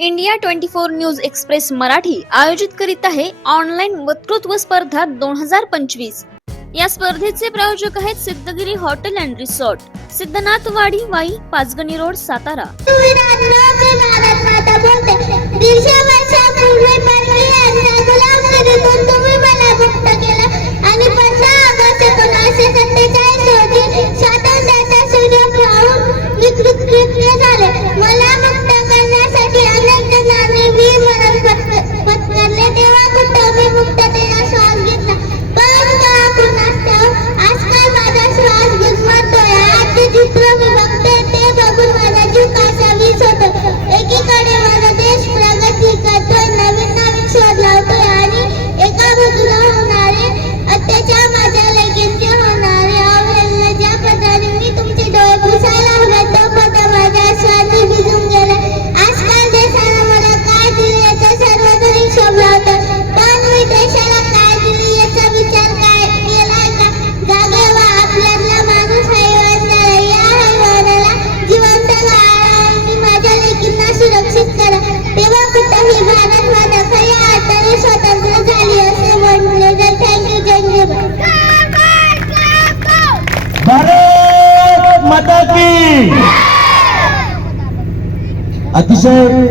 India 24 news express Marathi आयोजित करीत आहे ऑनलाईन वक्तृत्व स्पर्धा 2025। या स्पर्धेचे प्रायोजक आहेत Siddhagiri hotel and resort, Siddhanathwadi Wai, Panchgani road, Satara. Bharat Mata की अतिशय